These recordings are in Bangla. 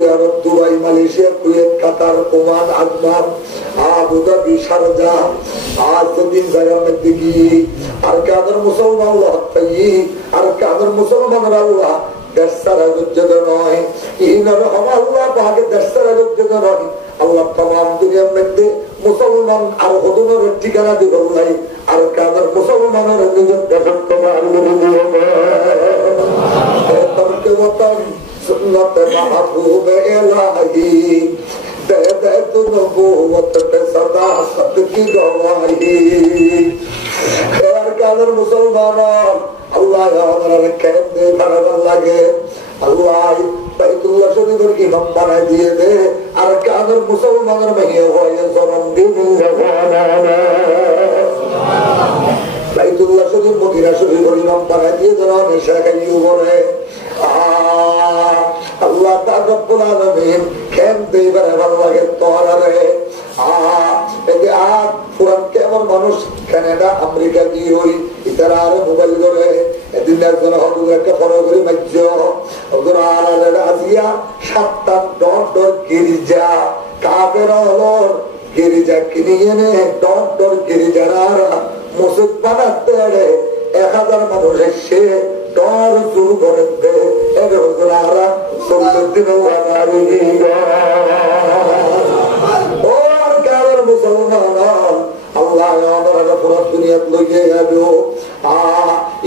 দুবাই, মালয়েশিয়া, কুয়েত, কাতার, ওমান, আজমান, আবুধাবি, শারজা, আজ তো 3 জায়গার মধ্যে গিয়ে আর কাদের মুসলমান আল্লাহ আর কাদের মুসলমানের আল্লাহ দেশ ছাড়া যোগ্য নয়, আল্লাহ তাকে দেশ ছাড়া যোগ্য নয়। আল্লাহ তাম দুনিয়ার মধ্যে মুসলমান আর হদুনের ঠিকানা দিব নাই আর কাদের মুসলমানের নিজের দেশের सुन्नत महबूब इलाही दे दे तू नबूवत पे सदा सद की गवाही। यार कादर मुसलमान अल्लाह यार कहम दे भरन लगे अल्लाह बैतुल्लाह शरीफ की इमाम बना दिए दे और कादर मुसलमान में ये हो ये जन्म दिन जवाना बैतुल्लाह शरीफ मदीना शरीफ की इमाम बना दिए जनाब शेख अय्यूब बोले আল্লাহ রব্বুল আলামিন কেন দেইবার ভালো লাগে তোরারে পুরান কেমন মানুষ কানাডা আমেরিকা গিয়ে হই ইতারা আর মোবাইল ধরে এদিন একজন হদুর একটা ফলো করে মাজ্য হদুর আর আজিয়া 7টা ডর গির্জা কাবের হলর গির্জা কিনে এনে ডর গির্জারা মসজিদ বানাতে 1000 মানুষ এসে ডর শুরু করে দে এর হুজুরারা 40 দিন ও আর কার মুসলমান আল্লাহ আমাদের পুরো দুনিয়া লইয়ে যাবে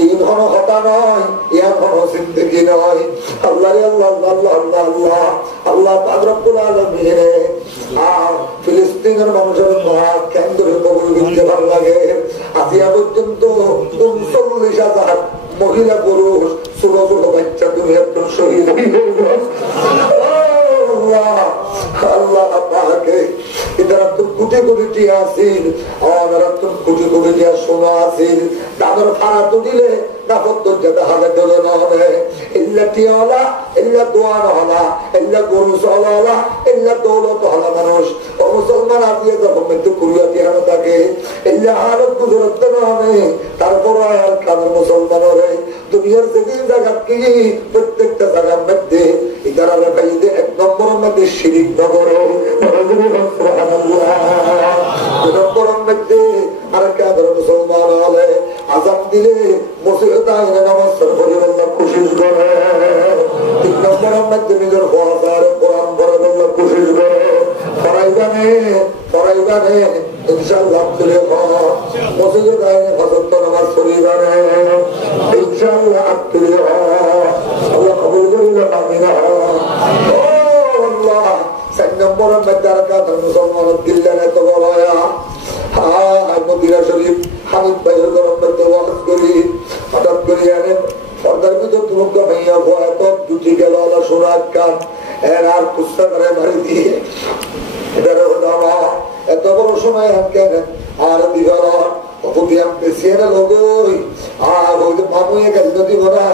এই ঘন হতা নয় ইয়া ঘন জিন্দেগি নয়। আল্লাহ আল্লাহ আল্লাহ আল্লাহ আল্লাহ আল্লাহ পাক রব্বুল আলামিন ফিলিস্তিনের মানুষের কেন্দ্র কবুল করতে ভালো লাগে। আজিয়া পর্যন্ত 39,000 মহিলা পুরুষ ছোট ছোট বাচ্চা তুমি একটু শহীদ আল্লাহ পাকে এরা তো কোটি কোটি টিয়া আসিল ওরা তো কোটি কোটি টিয়া সোনা আসিল তাদের ভাড়া তো দিলে মানুষ ও মুসলমান আসিয়ে যখন মৃত্যু কুড়িয়া টিয়ানো থাকে তারপর মুসলমান দুনিয়ার যেদিন জায়গা কি প্রত্যেকটা জায়গার মধ্যে ইতারা ভাইদের 1 নম্বরের মধ্যে শিরিক নগর 2 নম্বরের মধ্যে আর কাদের মুসলমান হলে আজান দিলে মসজিদে আইনে নামাজ পড়ে আল্লাহ খুশি করে 3 নম্বরের মধ্যে নিজের খোয়াজারে কোরআন পড়ে আল্লাহ খুশি করে পড়াইবানে ইনশাআল্লাহ তুলে মসজিদে আইনে ফজর নামাজ পড়িবানে ইনশাআল্লাহ তুলে আল্লাহ কবুল করিলে আমিন। ও আল্লাহ 4 নম্বরের মধ্যে আর কাদের মুসলমানের দিল্লানে তো বলয়া মদিনা শরীফ হামিদ ভাইয়ের গরম মধ্যে ওয়াজ করি হঠাৎ করে আনেন পর্দার ভিতর তুমুক ভাইয়া ভয় তো দুটি গেল সোনার কান এর আর কুস্তা করে বাড়ি দিয়ে এটার এত বড় সময় কেন আর দিবার মামু গেল দিব না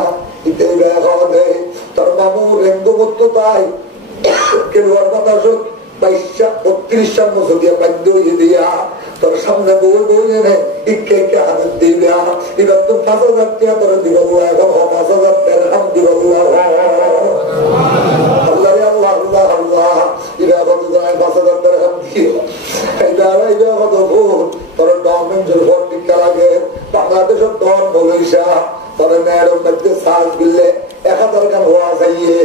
তোর মামু রেঙ্গু করতো তাই কেলোয়ার কথা 32টা মসজিদে বাধ্য হয়ে দিয়া তোর সামনে বই বই এনে ইকে হাত দিবা এবার তো 5,000 টাকা তোর দিব এখন 5,000 টাকা দিব আল্লাহ আল্লাহ আল্লাহ আল্লাহ এবার কত 5,000 টাকা দিও এইবার কত তোর গভর্নমেন্টের ভোট টিকা লাগে বাংলাদেশের দল বলেছা তোর মেয়ের মধ্যে সাজ দিলে 1000 গান হওয়া যাইয়ে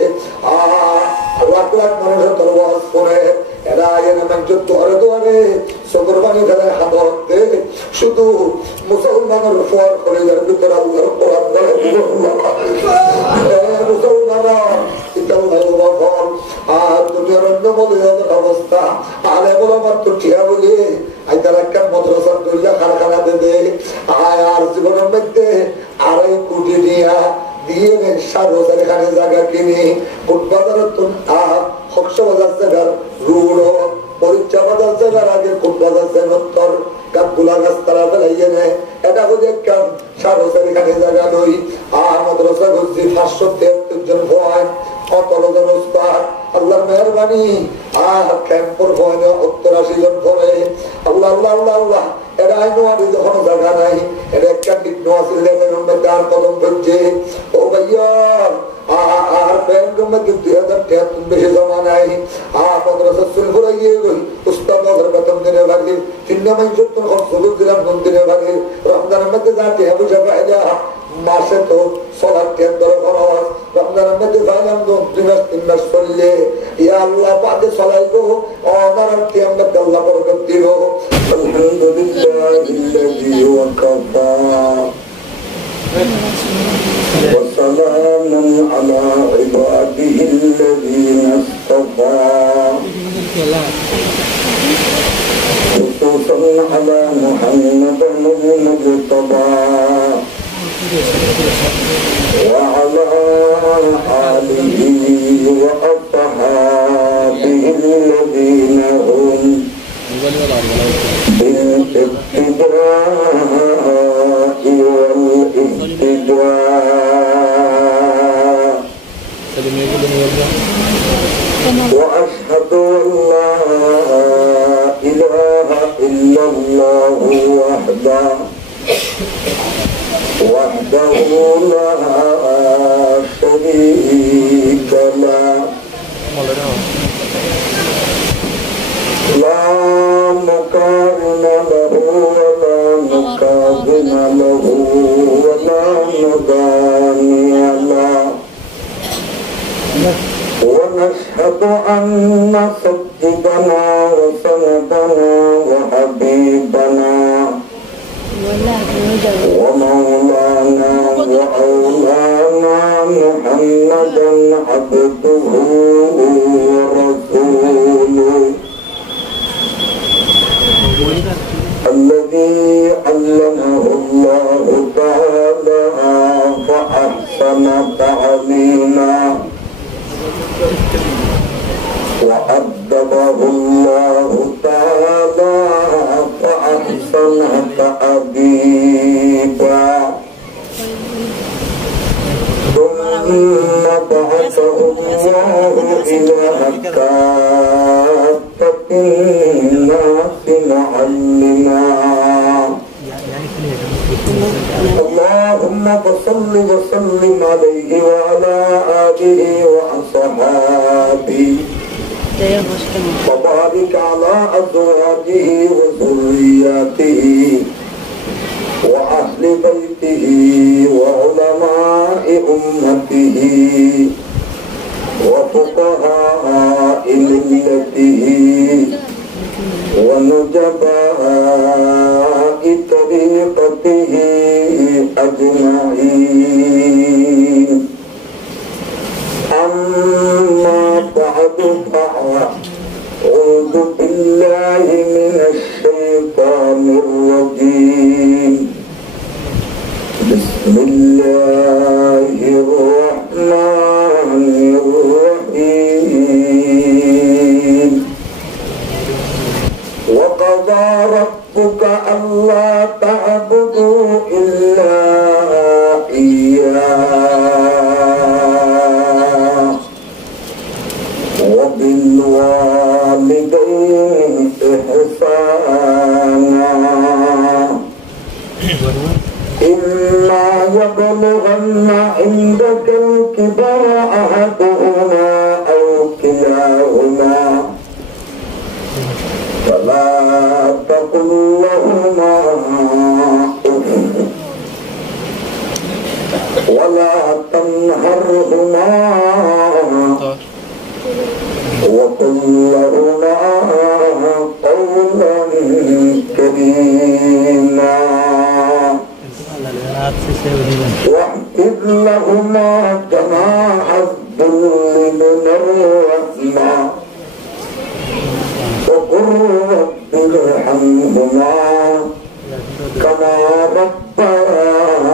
লাখ লাখ মানুষের তোর ওয়াজ করে এরা তোরে তোরে চোখের পানি ফেলে হাতে শুধু মুসলমানের ফর করে যার ভিতরে আল্লাহর কোরআন মুসলমান আর দুনিয়ার অন্য মদের অবস্থা আলে বলো মাত্র ঠিয়া বলি আইতার একটা মদ্রাসার দরিয়া কারখানা দেবে আর জীবনের মধ্যে 2.5 কোটি দিয়া দিয়ে 7,000 এখানে জায়গা কিনে কোটবাজারের হকশবাজার জায়গার রোড পরীক্ষা বাজার জায়গার আগে কোটবাজার জায়গার গাছগুলা গাছ তারা ফেলাইয়ে নেয় এটা হচ্ছে একটা 7,000 এখানে জায়গা নই আর মাদ্রাসা করছি 573 জন ভয় অতলজন ওস্তাদ আল্লাহর মেহরবানি আর ক্যাম্পর ভয় 80 জন ভয় আল্লাহ আল্লাহ আল্লাহ আল্লাহ এরা আইনোয়ারি যখন জায়গা নাই এটা একটা ডিগ্নো আছে কদম করছে ও ভাইয়া আর बैंक में 2073 বেশি জমা নাই মাদ্রাসা সুলপুরে গিয়ে গই উস্তাদ খতম দিনে ভাগি তিন মাস তখন সুলুক দিলাম মন্দিরে ভাগি রমজানের মধ্যে যাতে বুঝা পাইলা মাসে তো সলার কেন্দ্র খরচ রমজানের মধ্যে পাইলাম 2 মাস চললে ইয়া আল্লাহ পাকে চলাইবো অনার কিয়ামত আল্লাহ বরকত দিব আলহামদুলিল্লাহিল্লাযী ওয়াকাফা وسلام على عباده الذين اصطفى خصوصا على محمد المجتبى وعلى آله وأصحابه الذين هم بالابتداء والاهتداء وأشهد أن لا إله إلا الله وحده لا شريك له لا مقارن له ولا مكابن له ولا مضاني له ونشهد أن سيدنا وسندنا وحبيبنا ومولانا وأولانا محمدا عبده ورسوله الذي علمه الله تعالى فأحسن تعليما وأدبه الله تعالى فأحسن تأديبا ثم بعثه الله إلى كافة الناس معلما اللهم صل وسلم عليه وعلى آله وأصحابه وبارك على أزواجه وذرياته وأهل بيته وعلماء أمته وفقهاء ملته ونجباء طريقته أجمعين أما بعد فأعوذ بالله من الشيطان الرجيم بسم الله الرحمن الرحيم وقضى ربك ألا تعبدوا إلا إياه وبالوالدين إحسانا إما يبلغن عندك الكبر أحدهما أو كلاهما فلا تقل لهما أف ولا تنهرهما وقل لهما قولا كريما واحفظ لهما جناح الذل من الرحمة وقل رب ارحمهما كما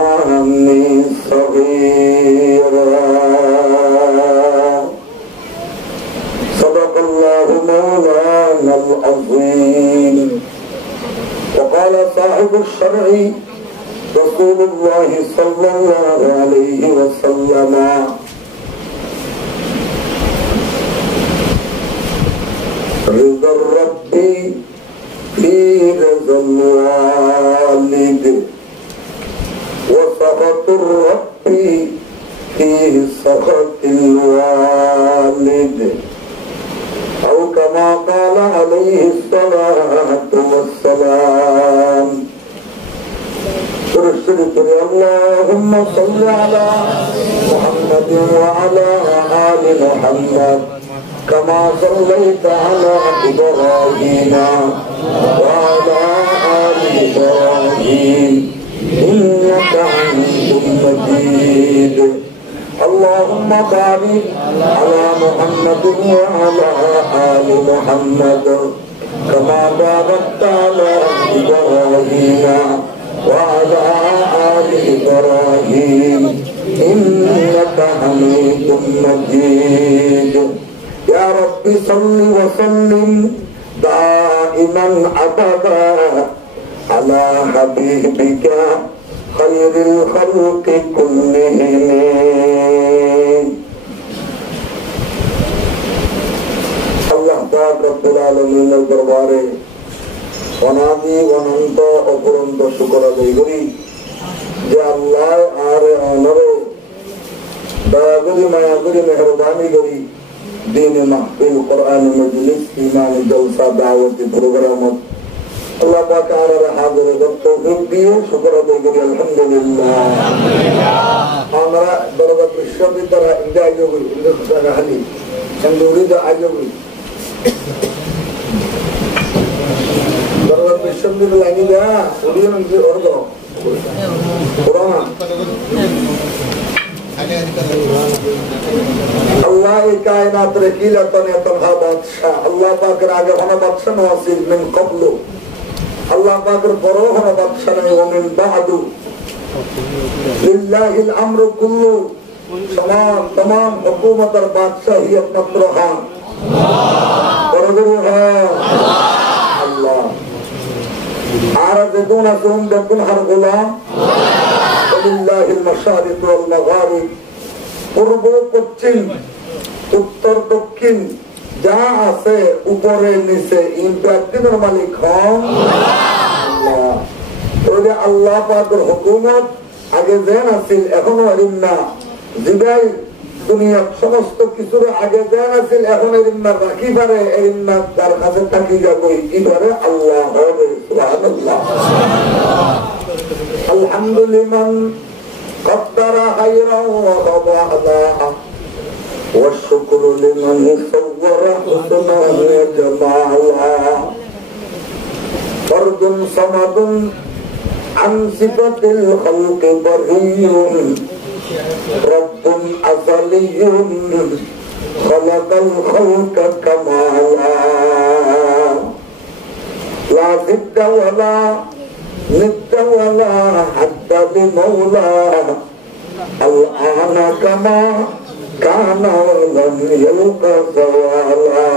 ربياني صغيرا صدق الله مولانا العظيم وقال صاحب الشرع رسول الله صلى الله عليه وسلم رضا الرب في رضا الوالد وسخط الرب في سخط الوالد أو كما قال عليه الصلاة والسلام. اللهم صل على محمد وعلى آل محمد كما صليت على إبراهيم وعلى آل إبراهيم إنك حميد مجيد. اللهم بارك على محمد وعلى آل محمد كما باركت على إبراهيم وعلى آل إبراهيم إنك حميد مجيد. يا رب صل وسلم دائما أبدا على حبيبك خير الخلق كلهم. আল্লাহ পাক রব্বুল আলামিনের দরবারে অনাদি অনন্ত অপরন্ত শুকর আদায় করি যে আল্লাহ আর অনরে দয়া করি মায়া করি মেহরবানি করি দিন মাহফিল কোরআন মজলিস ঈমান জলসা দাওয়াতি প্রোগ্রামত আল্লাহ পাক আমাদের হাজিরে তৌফিক দিয়ে শুকর আদায় করি আলহামদুলিল্লাহ। আমরা দরবার বিশ্ববিদ্যালয় ইন্ডিয়া আয়োগ ইন্ডিয়া হালি সংগঠিত আয়োগ দরবার বিশ্ববিদ্যালয় ইন্ডিয়া ওডিয়ন যে অর্ধ পুরানা আল্লাহ এই কায়নাতের কিলাতন তনহা বাদশা আল্লাহ পাকের আগে কোন বাদশা নওয়াসিল মিন ক্বাবলু আল্লাহ পাকের পরও কোন বাদশা নাই ওমিন বাদু লিল্লাহিল আমরু কুল্লু तमाम हुकूमतर बादशाहियत मात्र हां बरोबर है अल्लाह आरज़ुन अज़ुम बिकुल हर गुलाम लिल्लाहिल मशारिक वल मगारिब পূর্ব পশ্চিম উত্তর দক্ষিণ যা আছে উপরে নিচে ইনফ্যাক্টিভের মালিক হন আল্লাহ। ওই যে আল্লাহ পাকের হুকুমত আগে যেন আছিল এখনো এরিম না জিবাই দুনিয়ার সমস্ত কিছুর আগে যেন আছিল এখন এরিম না রাখি পারে এরিম না তার কাছে থাকি যাবো এবারে আল্লাহ হবে সুবহানাল্লাহ। আলহামদুলিল্লাহ قدر خيرا وقضى والشكر لمن صور حسنا وجمالا فرد صمد عن صفة الخلق بري رب أزلي خلق الخلق كمالا لا ضد ولا ند ولا حد بمولى الآن كما كان ولم يلق زوالا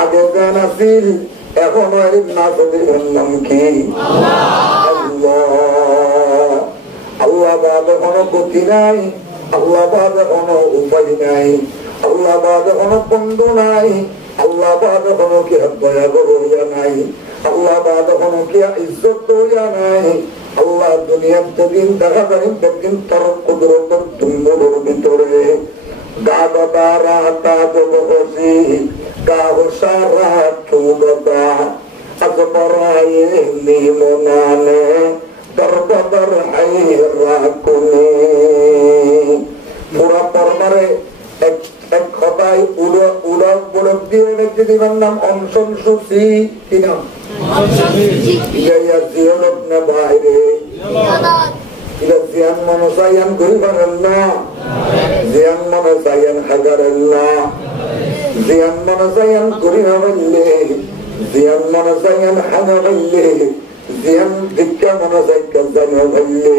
আগে যেন আছিল এখন নাসির নাম কি আল্লাহ। আল্লাহ বাদে কোনো গতি নাই, আল্লাহ বাদে কোনো উপায় নাই, আল্লাহ বাদে কোনো বন্ধু নাই, আল্লাহ বাদে কোনো কি দয়া করিয়া নাই, আল্লাহ বাদে কোনো কি ইজ্জত করিয়া নাই। আল্লাহ দুনিয়ার যেদিন দেখা যায় সেদিন তার কুদরতের ধুমুর ভিতরে গা বাবা রাতা বসি গা সারা চুগতা আজ পরায়ে নিমনানে দরবাদার হাই রাকুনি পুরা পরবারে এক কথায় উড়া উড়া বলে দিয়ে রেখে দিবার নাম অনশন সূচি কি নাম বাইরে জিয়ান মনসাইয়ান ঘুরিবারেন না, জিয়ান মনসাইয়ান হাজারেন না, জিয়ান মনসাইয়ান ঘুরি হবেনলে, জিয়ান মনসাইয়ান হাজারেনলে, জিয়ান দীক্ষা মনসাইকা জানো ভাইলে,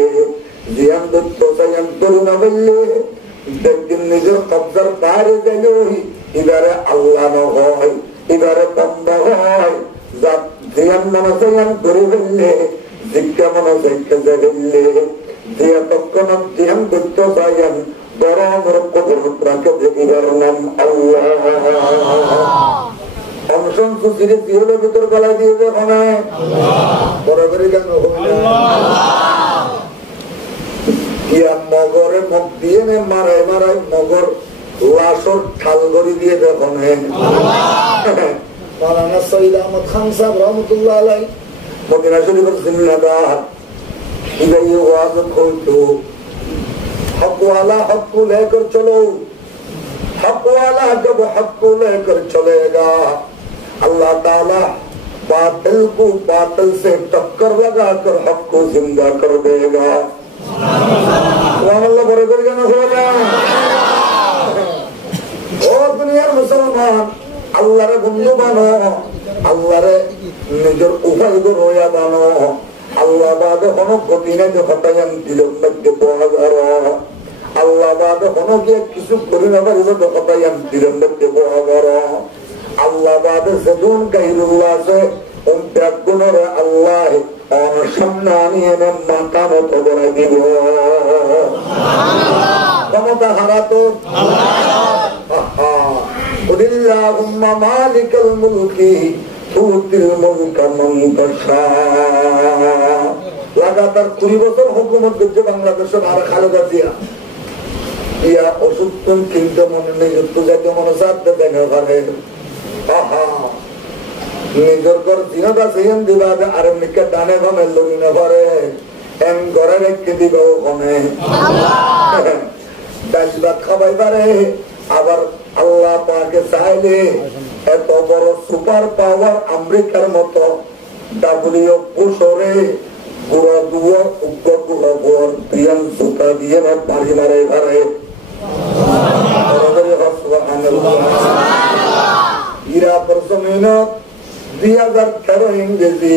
জিয়ান দত্ত সাইয়ান তরুণ হবেনলে দেখবেন নিজের কবজার বাইরে গেল এবারে আল্লাহ হয়, এবারে বন্ধ হয়। জিয়ান মনসাইয়ান ঘুরি ফেললে, দীক্ষা মনসাইকা জাগলে, জিয়া তৎক্ষণাৎ জিয়ান দত্ত সাইয়ান বড় রাখে দেখিবার নাম আল্লাহ। অনশন সুচিরে জিহলের ভিতর গলা দিয়ে যখন বরাবরই কেন মগরে মুখ দিয়ে মারাই মারাই মগর লাশর ঠাল করে দিয়ে দেখুন মৌলানা সৈয়দ আহমদ খান সাহেব রহমতুল্লাহ আলাই মদিনা শরীফের জিন্নাদার इधर आवाज खोलते हो हक वाला हक को लेकर चलो हक वाला जब हक को लेकर चलेगा अल्लाह ताला बातिल को बातिल से टक्कर लगाकर हक को जिंदा कर देगा अल्लाह बड़े करके ना सोना और दुनिया मुसलमान अल्लाह रे बंधु बनो अल्लाह रे निजर उफाय को रोया बनो আল্লাহ বাদে কোনো কঠিনে যে হতায়ান দিলের মধ্যে বহাগার আল্লাহ বাদে কোনো যে কিছু করি না পারিবে হতায়ান দিলের মধ্যে বহাগার আল্লাহ বাদে সেদুন গাইরুল্লাহ আছে ত্যাগ গুণরে আল্লাহ সামনে আনিয়ে মাথা মতো করে দিব ক্ষমতা হারাতো আল্লাহুম্মা মালিকাল মুলকি লাগাতার 20 বছর হুকুমত করছে বাংলাদেশের আর খালেদা জিয়া ইয়া ওষুধ কিনতে মনে নেই জাতীয় মনে চাপতে দেখা পারে নিজের ঘর দিনটা সেন দিবা আর এমনিকে ডানে ভাবে লড়ি না পারে এম ঘরে রেখে দিব ওখানে ডাল ভাত খাবাই পারে আবার আল্লাহ পাকে চাইলে এত বড় সুপার পাওয়ার আমেরিকার মতো ডাব্লিউ বুশরে পুরো দুয়ার উগ্র গুলা বর প্রিয়ান সুতা দিয়ে না পারি মারে ঘরে ইরাকের জমিনত 2013 ইংরেজি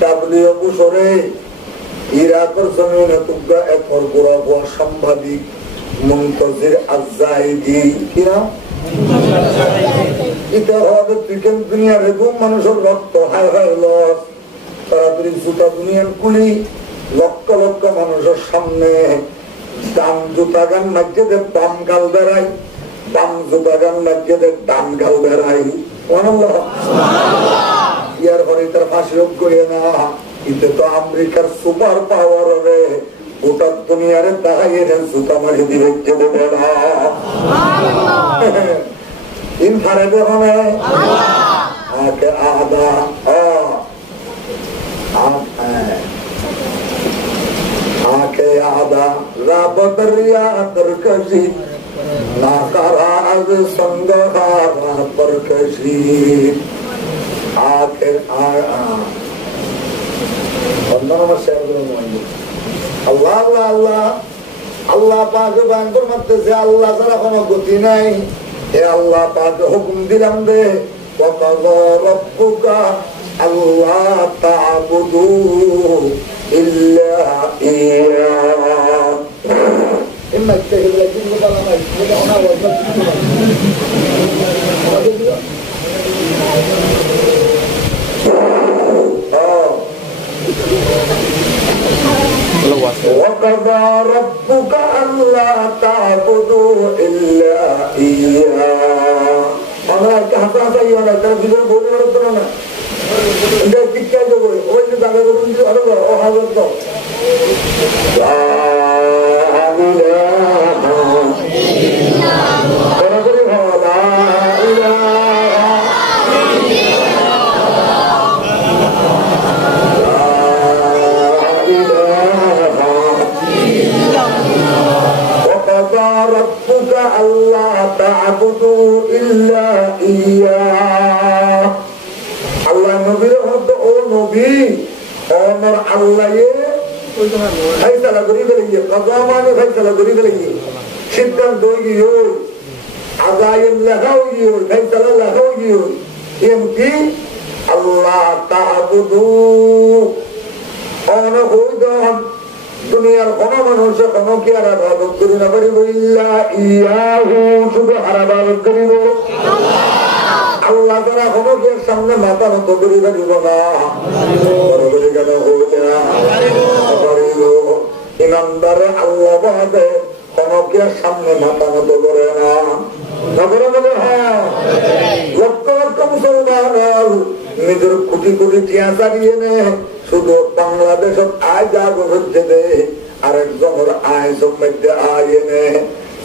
ডাব্লিউ বুশরে ইরাকের জমিনত উগ্র একর গুলা বর সাংবাদিক মুনতাজির আজ-জাহিদি কিনা এটা হবে চিকেন দুনিয়ার এরকম মানুষের রক্ত হায় হায় লস তাড়াতাড়ি জুতা দুনিয়ার কুলি লক্ষ লক্ষ মানুষের সামনে ডান জুতা গান মসজিদে বাম গাল বেড়াই বাম জুতা গান মসজিদে ডান গাল বেড়াই ইয়ার পরে তার ফাঁসি করিয়ে না কিন্তু তো আমেরিকার সুপার পাওয়ার হবে গোটা দুনিয়ারে দেখাইয়ে জুতা মারি দিবে দেবে না ইনফারে দেখানে আকে আদা আকে আদা রাব দরিয়া দরকশি না করা আজ সঙ্গ হারা পরকশি আকে আল্লাহ আল্লাহ আল্লাহ আল্লাহ পাকে বাঙ্গর মারতেছে আল্লাহ ছাড়া কোনো গতি নাই হে আল্লাহ পাকে হুকুম দিলাম দে ওয়াকাযা রাব্বুকা আল্লা তা'বুদু ইল্লা ইয়্যাহু ইম্মা ইত্তাহিদু লাকিন মুতালামা মুতাওনা وقضى ربك ألا تعبدوا إلا إياه আমরা কাঁচা চাই না তার ভিতরে বলে বেরোতো না এটা শিক্ষা দেবো ওই যে দাদা করুন আরো হাজার তো আল্লাহ তা'বুদু ইল্লা ইয়্যাহু আল্লাহ নবীর হতো ও নবী আমার আল্লাহ ফয়সালা করে দিলেন কাজা মানে ফয়সালা করে দিলেন সিদ্ধান্ত হয়ে গিয়ে আযাইম লাগাও গিয়ে ফয়সালা লাগাও গিয়ে এমকি আল্লাহ তা'বুদু অন হইদান দুনিয়ার কোন মানুষ কোন কি আর আবাদত করি না পারিব ইল্লা ইয়াহু শুধু আর আবাদত করিব আল্লাহ তারা কোন কি সামনে মাথা নত করি পারিব না বড় কেন পারিব ইমানদারে আল্লাহ বাদে কোন কি সামনে মাথা নত করে না বলে হ্যাঁ লক্ষ লক্ষ মুসলমান নিজের কোটি কোটি টিয়া চালিয়ে নে শুধু বাংলাদেশত আজ আগ হচ্ছে দে আরেকজনের আয়োজন মধ্যে আয়নে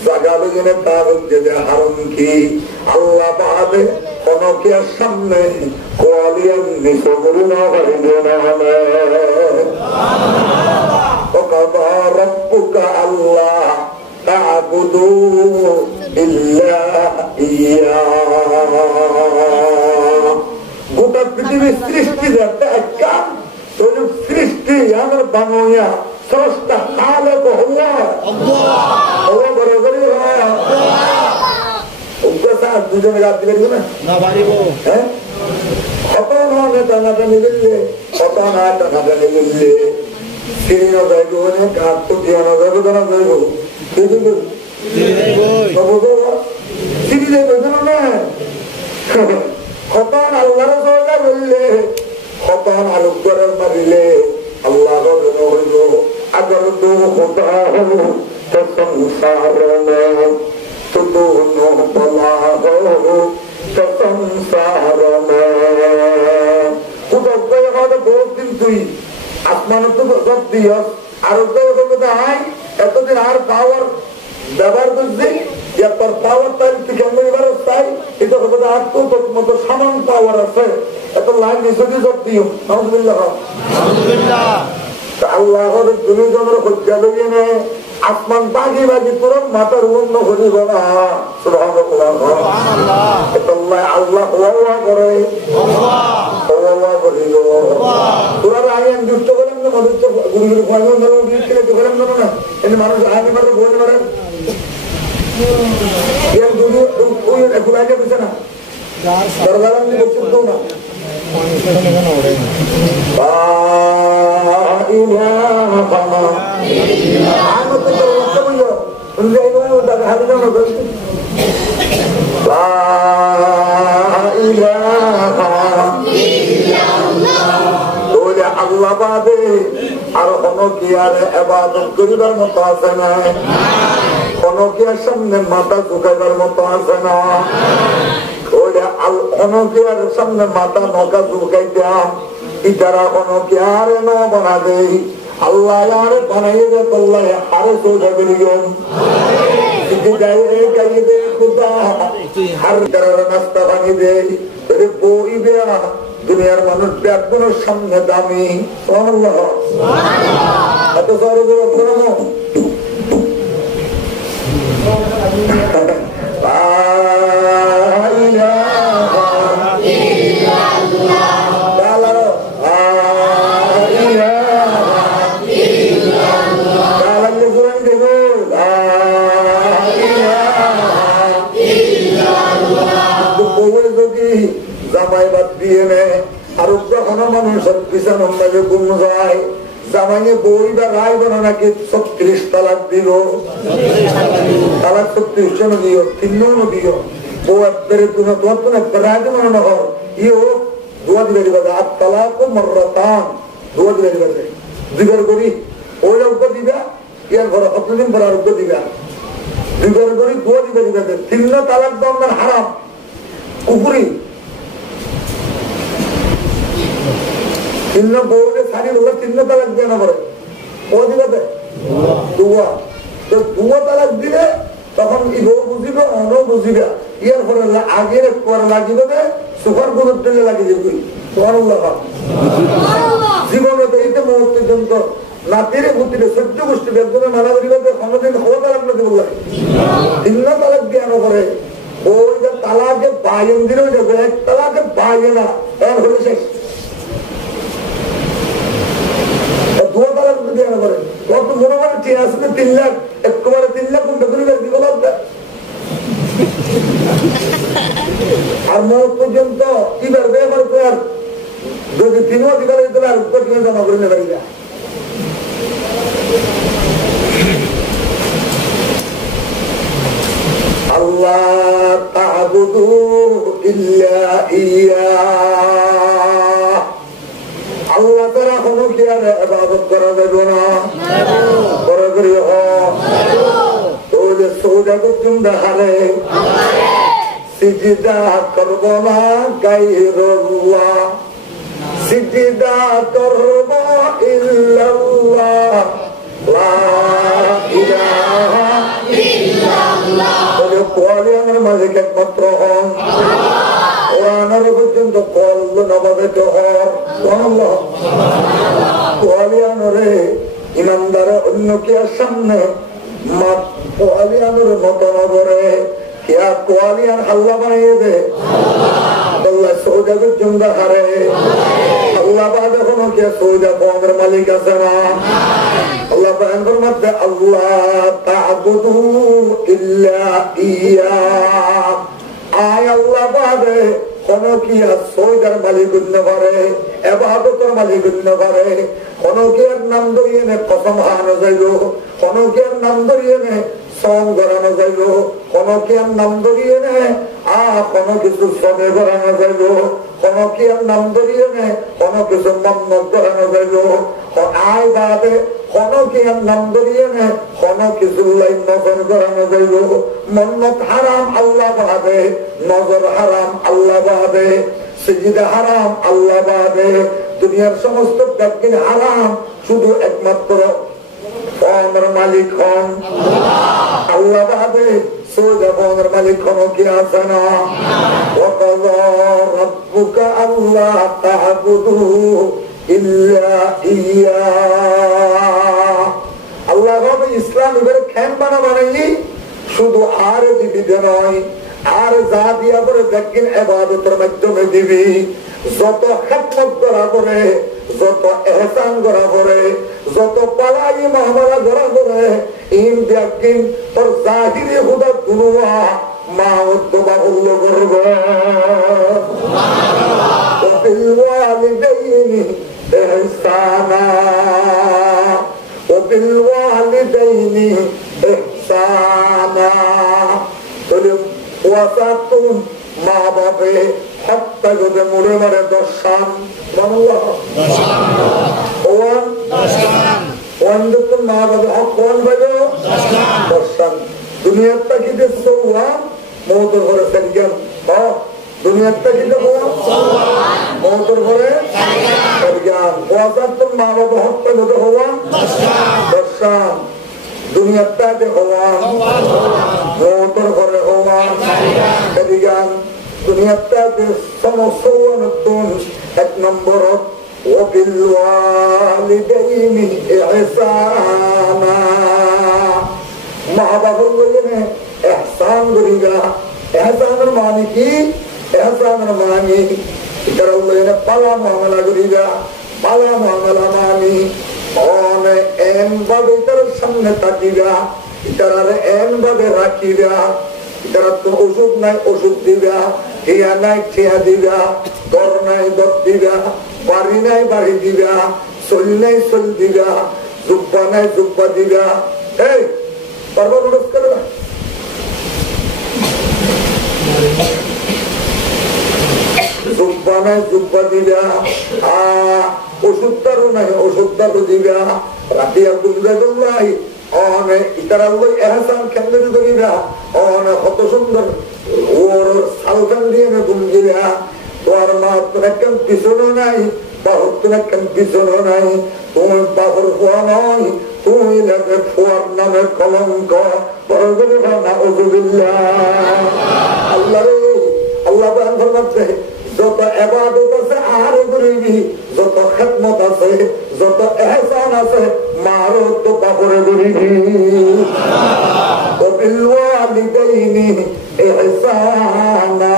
জাগালো জেনে তার যে হারণ কি আল্লাহ পাবে অনকের সামনে কোয়ালিয়ান নিশো গুরু না হরি না হলে وقضى ربك ألا تعبدوا إلا إياه গোটা পৃথিবীর সৃষ্টি যাতে একটা সৃষ্টি আমার বানোয়া স্রষ্টা খালেক আল্লাহ আল্লাহ বরাবরই হয় উগ্র সাহেব দুজনে গাছ দিলে না না পারিব হ্যাঁ কত না টানাটানি করলে কত না টানাটানি করলে সিরিয়া যাইব মানে কাজ তো জ্ঞানো যাবে জানা যাইব সিরি যাইব না খতন আল্লাহর সহজা বললে খতন আলুকরের মারিলে আল্লাহ হইল আগর দো খোদা হল তো সংসার শুধু বলা হল তো সংসার বহুত দিন তুই আসমান তো সব দিও আর এতদিন আর পাওয়ার ব্যবহার করছি এরপর পাওয়ার টাইম তুই কেমন এবার চাই এটা হবে আর তো তোর মতো সামান পাওয়ার আছে এত লাইন নিচে সব দিও আল্লাহ দুজনের হজ্জা লইয়ে নেয় আসমান বাগি বাগি তোর মাথার অন্য করিব না আল্লাহ করে করিল তোরা আইন দুষ্ট করেন না এনে মানুষ আইনে মারে বই মারেন বুঝে না দরদার চুক্ত না আল্লাহ বাদে আর কোনো কি আর ইবাদত করিবার মতো আছে না, কোনো কি আর সামনে মাথা ঝুঁকাইবার মতো আছে না, কোনো কি আর সামনে মাথা নৌকা ঝুঁকাইতাম ইতারা কোনো কি আর ন বানা দেই আল্লাহ আর বানাইয়ে দে আল্লাহ আরে সোজা করি গেম নাস্তা বানিয়ে দেয় বই দেয়া দুনিয়ার মানুষ ব্যাগুনের সামনে দামি এত জামাই বাদ দিয়ে নেয় আর যখন মানুষের পিছনের মাঝে গুম যায় জামাইয়ে বই বা রায় বলো নাকি 36 তালাক দিল, তালাক 36 জন দিও 3 দিও বউ একবারে তোমার তো একবার রায় মনে না হর ইও দোয়া দিবে দিবে আর তালাক মর্রাতান দোয়া দিবে দিবে দুইবার করি ওই অজ্ঞ দিবা ইয়ার ঘরে কতদিন পর আর অজ্ঞ দিবা দুইবার করি দোয়া দিবে দিবে 3 তালাক দন্ডার হারাম কুপুরি তিন বউকে ছাড়ি বলে 3 তালাক দিয়ে না করে ও দিবে দুয়া তো দুয়া তালাক দিলে তখন ই বউ বুঝিবে অন বুঝিবে ইয়ার পরে আগের পরে লাগিবে সুপার গুলোর টেলে লাগিয়ে যাবে জীবনে এইতে মুহূর্ত পর্যন্ত নাতিরে বুদ্ধিরে 14 গোষ্ঠী বেদনে মানা করিবে কোনদিন হওয়া তালাক না দেবো 3 তালাক দিয়ে না করে ওই যে তালাকে বাইন দিলেও যাবে 1 তালাকে বাইে না এর হলে শেষ আর মত পর্যন্ত কি পারবে আমার আর যদি 3 অধিকার হইতে আর জমা করে নেবে আল্লাহ তা'বুদু ইল্লা ইয়্যাহ আল্লাহ তারা কোনো কি আর ইবাদত করা যাবে না করে করি যে সৌদা করছুন দেখারে সিজদা করব না গায়রুল্লাহ সিজদা করব ইল্লাল্লাহ কোয়ালিয়ানের মালিক একমাত্র হন, কোরআনের পর্যন্ত কল নবাবেত হন। কোয়ালিয়ানরে ইমানদারে অন্য কিয়ার সামনে কোয়ালিয়ানের মত নগরে কিয়া কোয়ালিয়ান হাল্লা বানিয়ে দে আল্লাহ সৌদাবের জন্য হারে আল্লাহ বাদ এখনো কে সৌদা পমের মালিক আছে না। আল্লাহ বায়নের মধ্যে আল্লাহ তা'বুদু ইল্লা ইয়া, আয় আল্লাহ বাদে কোন কি সৌদার মালিক হইতে পারে, ইবাদতের মালিক হইতে পারে। কোন কি নাম ধরিয়ে নে কসম হারানো যাইল, কোন কি নাম ধরিয়ে নে সং ধরানো যাইল, কোন কি নাম ধরিয়ে নে কোন কিছু সবে ধরানো যাইল, কোন কি নাম ধরিয়ে নে কোন কিছু মন্নত ধরানো যাইল। আয় বাদে কোন কি নাম ধরিয়ে নে কোন কিছু লাইন নজর ধরানো যাইল। মন্নত হারাম আল্লাহ বাদে, নজর হারাম আল্লাহ বাদে, সিজদা হারাম আল্লাহ বাদে, দুনিয়ার সমস্ত ব্যক্তির হারাম শুধু একমাত্র পমের মালিক হন আল্লাহ বাদে। সৌদা পমের মালিক হন কি আছে না? ওয়াকাযা রাব্বুকা আল্লা তা'বুদু ইল্লা ইয়া। আল্লাহ হবে ইসলাম এবার খ্যান বানাই শুধু আর দিবি নয়, আর যা দিয়া করে দেখেন ইবাদতের মাধ্যমে দিবি। যত খিদমত করা করে, যত ইহসান করা করে, যত পালাই মহামারা করা করে, ইন দেখেন তোর জাহিরি হুদা দুনুয়া মা উদ্দবা উল্ল করবে। ওবিল ওয়ালিদাইনি ইহসানা, ওবিল ওয়ালিদাইনি ইহসানা। ওয়াসাতুন মা বাপে হত্যা করে মরে মরে দর্শন মা বাবা হক কোন ভাইব দর্শন। দুনিয়াটা কি দেখছ মৌতর ঘরে সারিগান, দুনিয়াটা কি দেখো মৌতর ঘরে সারিগান। ওয়াসাতুন মা বাবা হত্যা করে হওয়া দর্শন। দুনিয়াটা হওয়ান, মৌতর ঘরে হওয়ান সারিগান। দুনিয়াটা সমস্ত নতুন এক নম্বর ওবিল ওয়ালিদাইনি ইহসানা, মা বাবার লইনে ইহসান করিবা। ইহসানের মানে কি? ইহসানের মানে এটার লইনে পালা মুআমালা করিবা। পালা মুআমালা মানে অনে এম ভাবে এটার সামনে থাকিবা, এটার এম ভাবে রাখিবা। এটার তো ওষুধ নাই ওষুধ দিবা, ঠিয়া নাই ঠিয়া দিবা, দর নাই দর দিবা, বাড়ি নাই বাড়ি দিবা, চল নাই চল দিবা, জুব্বা নাই জুব্বা দিবা। এই পারবা নোটিস করে না? জুব্বা নাই জুব্বা দিবা, ওষুধদারও নাই ওষুধদারও দিবা। রাতিয়া বুঝবে নাই ইতারা এহসান কেন্দ্র করিবা। কত সুন্দর ওর সালখান দিয়ে ঘুম দিবা। তোমার মা তোর একদম পিছনও নাই, বাহুর তোর একদম পিছনও নাই। তুমি বাহুর ফোয়া নয়, তুমি লাগে ফোয়ার নামে কলঙ্ক। আল্লাহ রে আল্লাহ মধ্যে যত ইবাদত আছে আর করিবি, যত খিদমত আছে, যত ইহসান আছে মার তো বাপরে করিবি। ওবিল ওয়ালিদাইনি ইহসানা।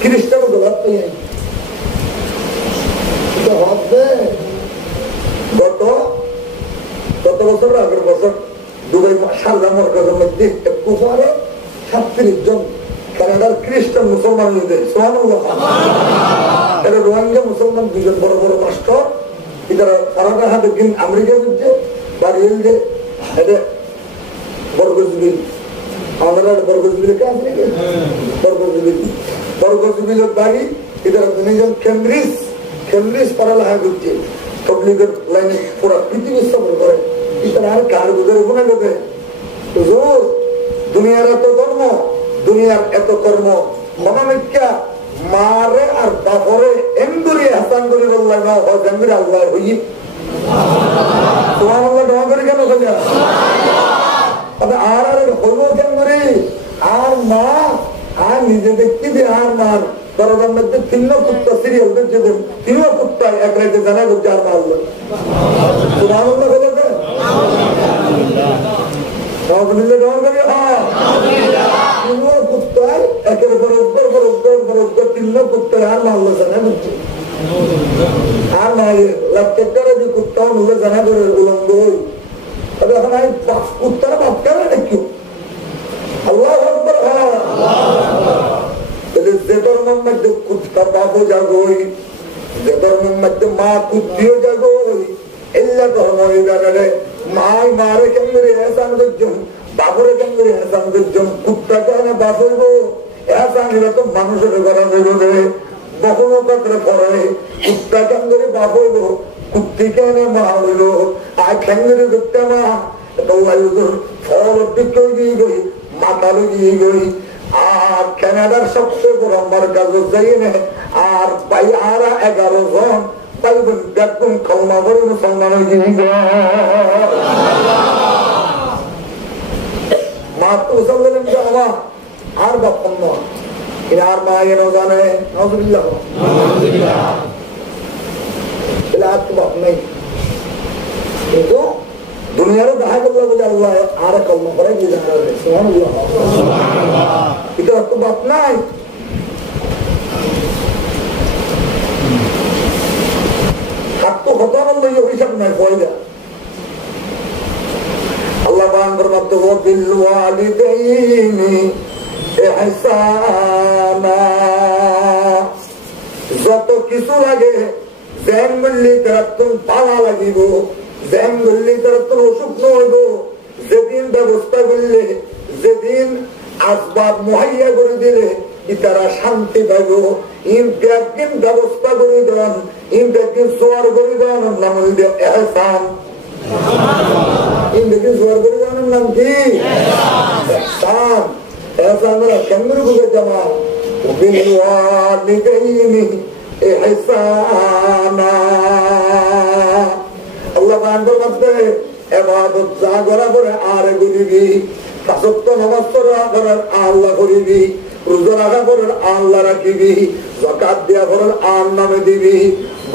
খ্রিস্টান বলতে গত বছর আগের বছর দুবাই সারদা মরকাজের মধ্যে একটু পরে 37 জন কানাডার খ্রিস্টান মুসলমান রোহিঙ্গা মুসলমান দুজন বড় বড় মাস্টার ইতারা ফারাকা হাতে দিন আমেরিকা দিচ্ছে বাড়িয়ে যে এটা বরগজবিল আমাদের বরগজবিল বরগজবিলের বাড়ি ইতারা দুজন কেমব্রিজ পড়ালেখা করছে। তবলিগের লাইনে পুরা পৃথিবী সফর করে। ইতারা আর কার গুজরে গুণে লোকে দুনিয়ার এত ধর্ম, দুনিয়ার এত কর্ম, মনোমিকা মারে আর বাপরে এমদুরি হাসান করে বললাম আল্লাহ হই সুবহানাল্লাহ দোয়া করে কেন কইলা আর আর হইব কেন করে আর মা আর নিজে দেখছি যে আর মার দরজার মধ্যে তিন কুত্তা সিরিয়াল দেখছে তিন কুত্তা এক রাইতে জানা করছে আর মারলো সুবহানাল্লাহ বলে দেন কুত্তায় একের বরফ তিন কুত্তায় আর মারলো জানা করছে আর নাই লাখের যে কুত্তা মিলে জানা করে উলঙ্গ এখন আমি কুত্তার বাপ কেন নাকি আল্লাহ আকবার যে ধর্মের মধ্যে কুত্তার বাপও জাগোই যে ধর্মের মধ্যে মা কুত্তিও জাগোই এল্লা ধর্ম এই মাই মারে কেমন এহসান করছেন বাবুরে কেমন এহসান করছেন কুত্তা কেন বাপ হইব এহসান এরা তো মানুষের করা যাবে বহু পাত্রে পড়ে কুত্তা কেমন বাপ হইব কুত্তি কেন মা হইল আর কেমন কুত্তা মা ফল দিকে গিয়ে গই মাথা গিয়ে গই আর কানাডার সবচেয়ে বড় আমার কাছে যাই না আর 11 জন পাইবেন দেখুন কলমা করে মুসলমান মা তো বললেন যে আমার আর বাপন নয় আর মা এন জানে নজরুল্লাহ আর তো বাপ নেই কিন্তু দুনিয়ারও দেখা করলো বলে আল্লাহ আর কলমা করে দিয়ে এটা তো বাপ নাই তো কত আনন্দ হিসাব নাই পয়দা আল্লাহ বাংলার মাধ্যমে বিল ওয়ালিদাইনি ইহসানা যত কিছু লাগে জ্যাং বললি তারা তুমি পালা লাগিব জ্যাং বললি তারা তোর অসুখ নহইব যেদিন ব্যবস্থা করলে যেদিন আসবাব মুহাইয়া করে দিলে তারা শান্তি পাইব ইনকে একদিন ব্যবস্থা করে দেন ইনকে একদিন সোয়ার করে দেন নাম হইল এহসান ইনকে সোয়ার করে দেওয়ার নাম কি এহসান এহসান কেমন বুঝে জামা বিলওয়ালিদাইনি ইহসানা আল্লাহ বান্দার মধ্যে ইবাদত যা করা করে আর করিবি পাঁচক্ত নামাজ পড়া করার আল্লাহ করিবি রোজা রাখা করার আল্লাহ রাখিবি যাকাত দেয়া করার আর নামে দিবি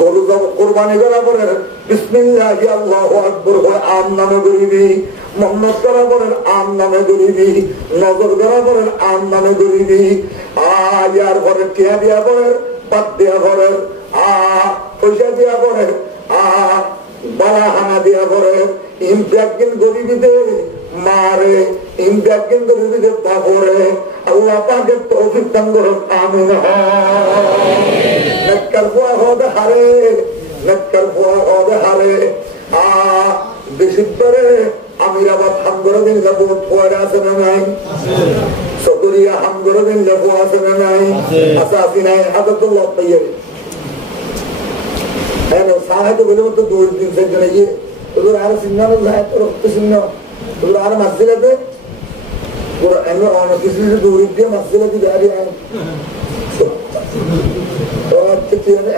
গরু কোরবানি করা করার বিসমিল্লাহি আল্লাহু আকবার করে আর নামে করিবি মন্নত করা করার আর নামে করিবি নজর করা করার আর নামে করিবি আর পরে টিয়া দিয়া করার বাদ দেয়া করার পয়সা দিয়া করার বালাহানা দিয়া করে ইমপ্যাকিন গরিবিতে মারে ইমপ্যাকিন গরিবিতে বাপরে আল্লাহ পাকের তৌফিক দান করুন আমিন নেককার ফুয়া হবে হারে নেককার ফুয়া হবে হারে বেশি করে আমিরাবাদ হামগড় দিন যাবো ফুয়ারে আছে না নাই চকরিয়া হামগড় দিন যাবো আছে না নাই আচ্ছা আসি নাই আদতুল্লাহ পাইয়ে সাহায্য বলে মতো দৌড় দিন সেখানে গিয়ে তোদের আরো চিহ্নানো যায় তোর রক্ত চিহ্ন তোদের আরো মাসিলাতে কিছু দৌড়ি দিয়ে মাসিলাতে দাঁড়িয়ে আয়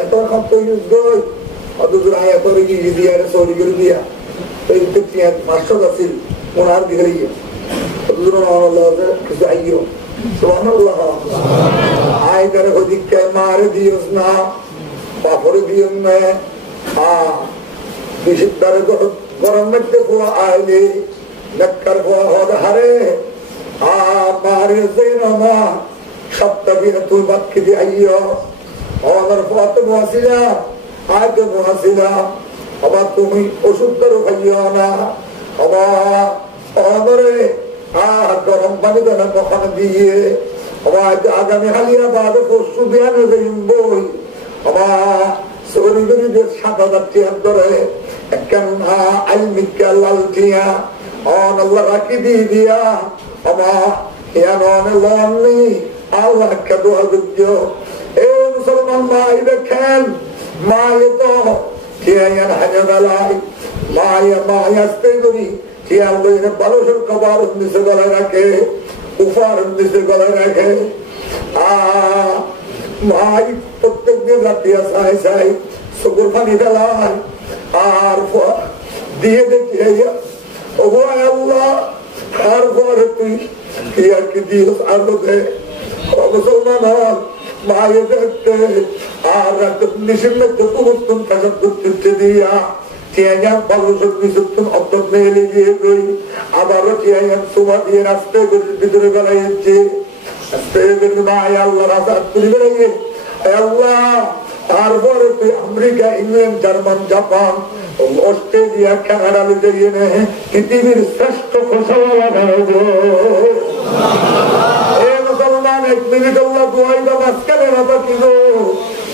এত খাপ গই অত দূর আয় এত গিয়ে দিয়ে সৌরি করে দিয়া 500 আছিল ওনার দিকে গিয়ে অত দূর কিছু আইও সুবহানাল্লাহ আয় করে ওদিকে মারে দিওস না বাপরে দিও না বিশুদ্ধারে গরম মধ্যে পোয়া আইলে নেককার পোয়া হবে হারে মারে দেন মা সপ্তাহে তুই বাক্কি দিয়ে আইও আমার পোয়া তো বসিলা আয় তো বসিলা আবার তুমি ওষুধ করো খাইও না আবার গরম পানি দেনা কখন দিয়ে আবার আগামী হালিয়া বাদে পরশু বিয়ানে যাইম বই আবার শরীরের 7,000 টাকা ধরে একখান আলমিকা লাল দিয়া আল্লাহ রাখি দিয়ে দিয়া আমার লননি আল্লাহ দোয়া যোগ্য এ মুসলমান ভাই দেখেন মায়ে তো খেয়ান হাজা বেলায় মায় আসতে করি খেয়াল করে বারোশোর কবার নিচে গলায় রাখে উফার নিচে গলায় রাখে মাই প্রত্যেক দিন রাত্রিয়া চাই চাই চকুর পানি ফেলায় আর দিয়ে দেখে ও আল্লাহ তারপরে তুই কি দিস আলো দে মুসলমান মায়ে দেখতে আর নিষেধ পুরুত্তম কাছে করতে দিয়া টিয়াইয়াম পালসক বিশুদ্ধম অন্তর মেলে গিয়ে গই আবারও টিয়াইয়াম সুমা দিয়ে রাস্তায় ভিতরে বেড়াইছে মায় আল্লাহ রাস্তা তুলে বেড়াইয়ে আল্লাহ তারপরে তুই America England German Japan Australia Canada লিয়ে নে পৃথিবীর শ্রেষ্ঠ ফসলা মুসলমান 1 মিনিট আল্লাহ দোয়াইবা মাঝখানে মাথা কিনো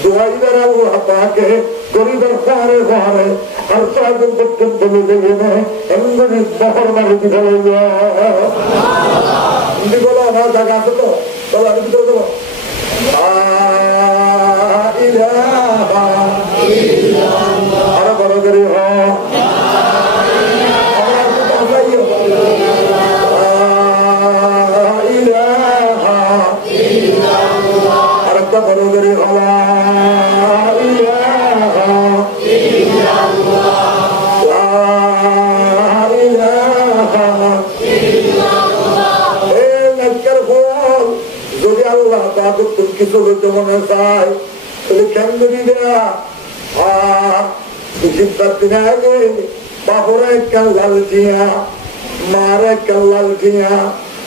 দোয়াইবার আল্লাহ পাকে গরিবের পাহাড়ে পাহাড়ে আর সাহায্য পর্যন্ত লিয়ে নে এমনি বহর মারি দিতে বলো আমার জায়গা আছে তো বলো আমি ভিতরে দেবো আরো বড় করে আরেকটা বড় করে যদি আল্লাহ কিছু হইতে মনে চায় তাহলে কেন দেয়া দিন আগে বাপরা একটা লাল টিয়া মার একটা লাল টিয়া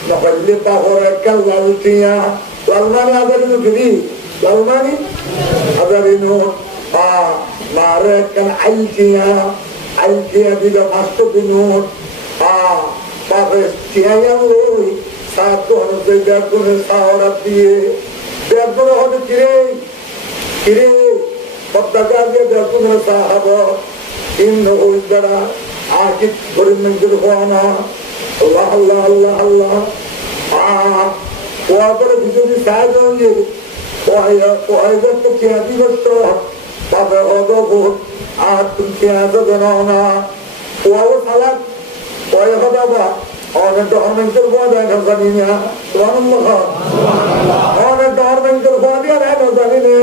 নহলে বাপরা একটা লাল টিয়া লালমানি আদারি নুটি লালমানি আদারি নোট মার একটা আইটিয়া দিলে 500 নোট বাপের টিয়া ওই সাত বেগুনের সাহরা দিয়ে বেগুনে হবে কিরে পদ্মাকা দিয়ে বেগুনের সাহাব ইন্ন ওই দ্বারা আকিত করে মঞ্জুর হওয়া না আল্লাহ আল্লাহ আল্লাহ আল্লাহ পোয়া করে ভিতরে সাহায্য হয়ে পোয়াইবার তো খেয়া দিবস বাপে অদভূত আর তুমি খেয়া দেবে না পোয়াও সালাদ পরে হবা অনেক গভর্নমেন্টের পদ এখন জানি না অনেক গভর্নমেন্টের পদ এখন জানি না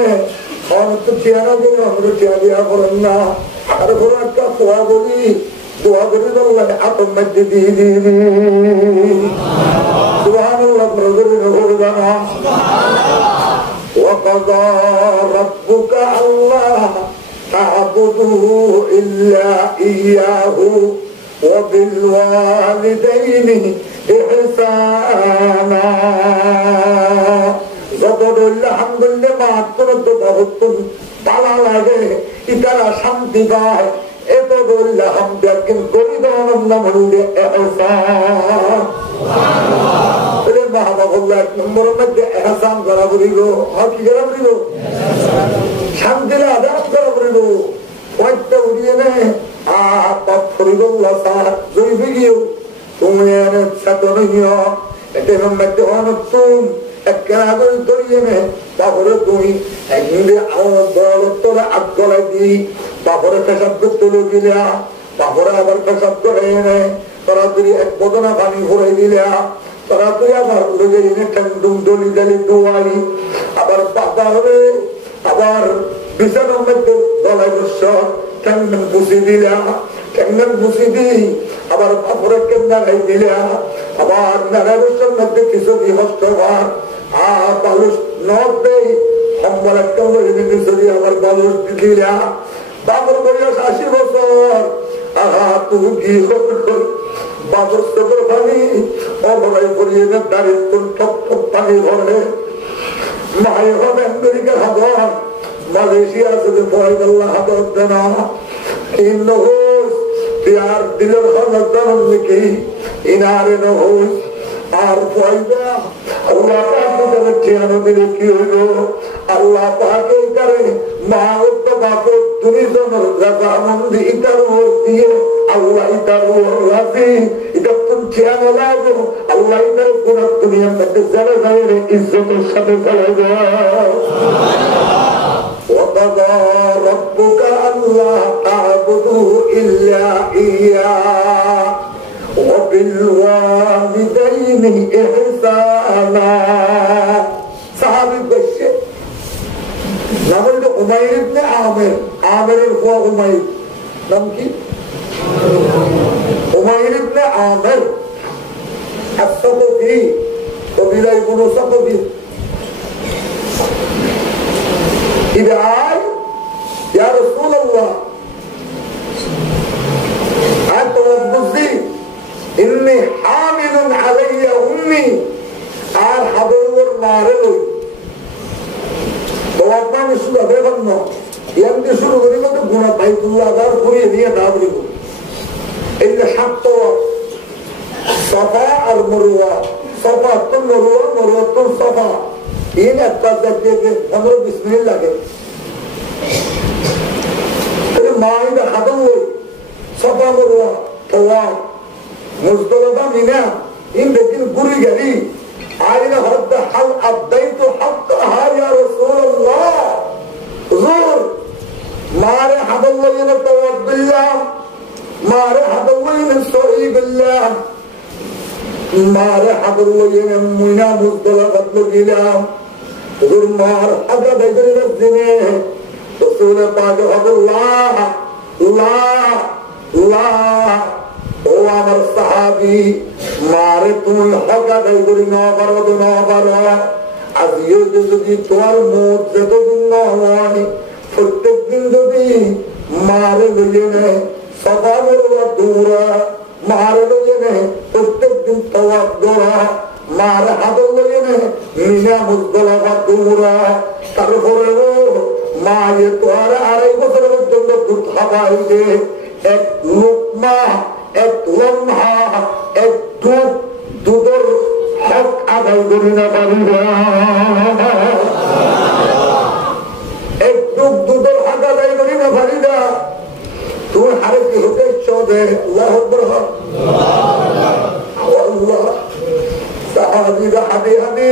অনেক তো চেয়ারা দিয়ে আমরা চেয়া দেওয়া করেন না আর কোনো একটা পোয়া করি দোয়া করি বললেন আপন মধ্যে দিয়ে দিবি وقضى ربك ألا تعبدوا إلا إياه وبالوالدين إحسانا যতদুল্লাহ হামদুল্লাহ মাত্র তো বহুত তালা লাগে ইতারা শান্তি পায় এতদুল্লাহ হামদুল্লাহ কিন্তু গরিব আনন্দ মূল্যে এহসান মাহবাবুল্লাহ 1 নম্বরের মধ্যে এহসান করা বলিব কি করা বলিব শান্তি আদাব করা বলিব কয়েকটা উড়িয়ে নেয় তুমি তারপরে তুমি আটকলাই দিই তারপরে পেশাব করতে দিলা তারপরে আবার পেশাব করে এনে তাড়াতাড়ি এক বদনা পানি ভরে দিলা তাড়াতাড়ি আবার ডলি ডালি দোয়াই আবার পাতা হবে আবার বিছানার মধ্যে গলায় বসছ কেমন বুঝি দিলা কেমন বুঝি দিই আবার পাপড়ে কেমন দিলা আবার নারায়ণের মধ্যে কিছু বিভক্ত হওয়ার আর বালুস নদ দেই সম্বর একটা আবার বালুস দিলা বাবুর বয়স 80 বছর তুমি কি বাবুর চোখের পানি অবলাই করিয়ে দাঁড়িয়ে ঠপ ঠপ পানি ভরে মায়ের হবে আমেরিকার হাবর মালয়েশিয়া থেকে পয়দল্লাহ হাবর দেনা ইন্নহুস প্যার দিলের হনদান নাকি ইনারে নহুস আর পয়দা আল্লাহ পাকের ঠিয়ানো দিলে কি হইল আল্লাহ পাকে করে মা উত্ত বাপে দুইজনের রাজামন্দি ইটার দিয়ে আল্লাহ ইটার রাজি এটা তুমি ঠিয়ানো লাগো আল্লাহ ইটার কোন দুনিয়ার মধ্যে যারা যায় ইজ্জতের সাথে চলে যায় وقضى ربك ألا تعبدوا إلا إياه وبالوالدين إحسانا صحابي بشر نقول له أمير بن عامر عامر هو أمير নাম কি? হুমায়ুন ইবনে আমির আস-সাকফি, কবিরা ইবনে সাকফি। ইবআল ইয়া রাসূলুল্লাহ আতওয়াবুজি ইন্নী হামিলুন আলাইয়া উম্মি, আর হাবলুর মারে লই তো আপনার শুরু হবে না এমনি শুরু করি তো গুণা বাইতুল্লাহ আদার করিয়ে নিয়ে না বলি এই যে 7 তওয়াফ সাফা আর মারওয়া, সাফা তো মারওয়া, মারওয়া তো সাফা, এই একটা দেখতে 15-20 মিনিট লাগে। এই মাইদা হাদল লই সাফা মারওয়া তওয়াফ মুজদালিফা মিনা ইন দেখেন গুরি গাড়ি আইনা হদ্দ হাল আদাইতু হাক্কাহা ইয়া রাসূলুল্লাহ। হুজুর মারে হাদল লইনে তওয়াফ বিল্লাহ, মারে হাদল লইনে সহি বিল্লাহ, মারে হাদল লইনে মিনা মুজদালিফা গেলাম। হুজুর মার হাদা বাইরে দিনে রাসূল পাক আল্লাহ আল্লাহ আল্লাহ, ও আমার সাহাবী মারে তুমি হক আদায় করি না পারো তো না পারো, আজকেও যদি তোমার মত যতদিন না হয় প্রত্যেক দিন যদি মারে লইয়ে নেয় সাফা মারওয়া দৌড়া, মারে লইয়ে নেয় প্রত্যেক দিন তওয়াফ দৌড়া, মারে হাদল লইয়ে নেয় মিনা মুজদালিফা দৌড়া, তারপরেও মা এ তো আর 2.5 বছরের জন্য দুধ খাওয়াইছে, এক লোকমা এক লম্হা এক দুধের হক আদায় করি না পারি না, এক দুধের হক আদায় করি না পারি না। তুমি আরে কি হতে চলে আল্লাহু আকবার, আল্লাহ সাহাবীরা হাবি হাবি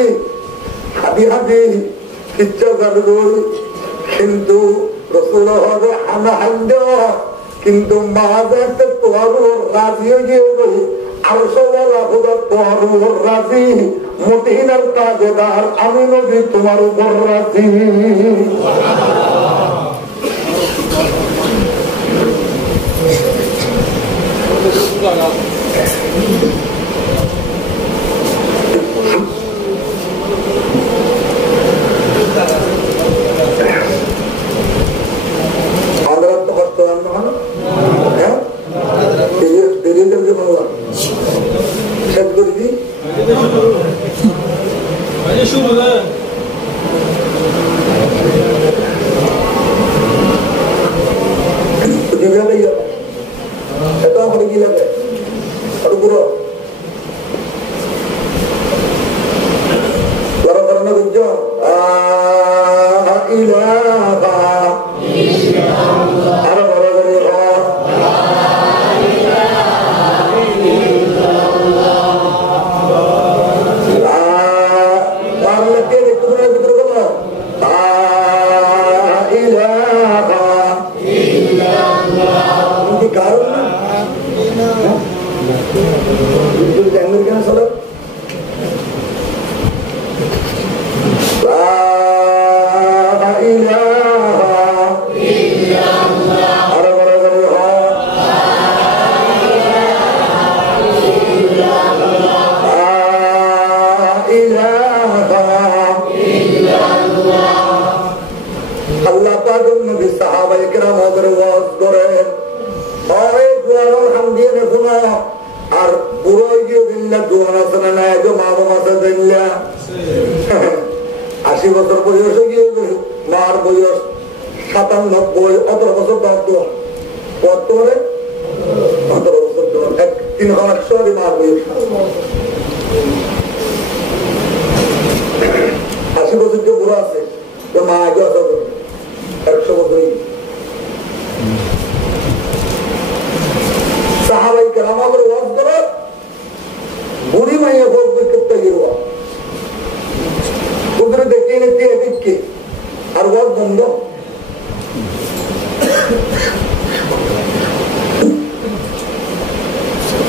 হাবি হাবি ইচ্ছা করবে, কিন্তু রাসূল হবে হামহান্দ, কিন্তু মা দেখতে তোমার রাজি হয়ে গিয়ে আর সবালা খোদা তোমার রাজি, মদিনার তাজেদার আমি নবী তোমার উপর রাজি। আর বুড়ো গিয়ে দিল্লা দোয়ান আছে না নাই মা বাবা আছে দিল্লা 80 বছর বয়স হয়ে গিয়ে মার বয়স 97 18 বছর দাঁত দোয়া কত করে 15 বছর দোয়া 300 মার বয়স 80 বছর যে বুড়ো আছে মা আগে আছে 100 বছর সাহাবাই কেরাম আমাদের ওয়াজ করে বুড়ি মাইয়া ভোগ করতে গেরুয়া ওদের দেখিয়ে নিতে এদিককে আর ওয়াজ বন্ধ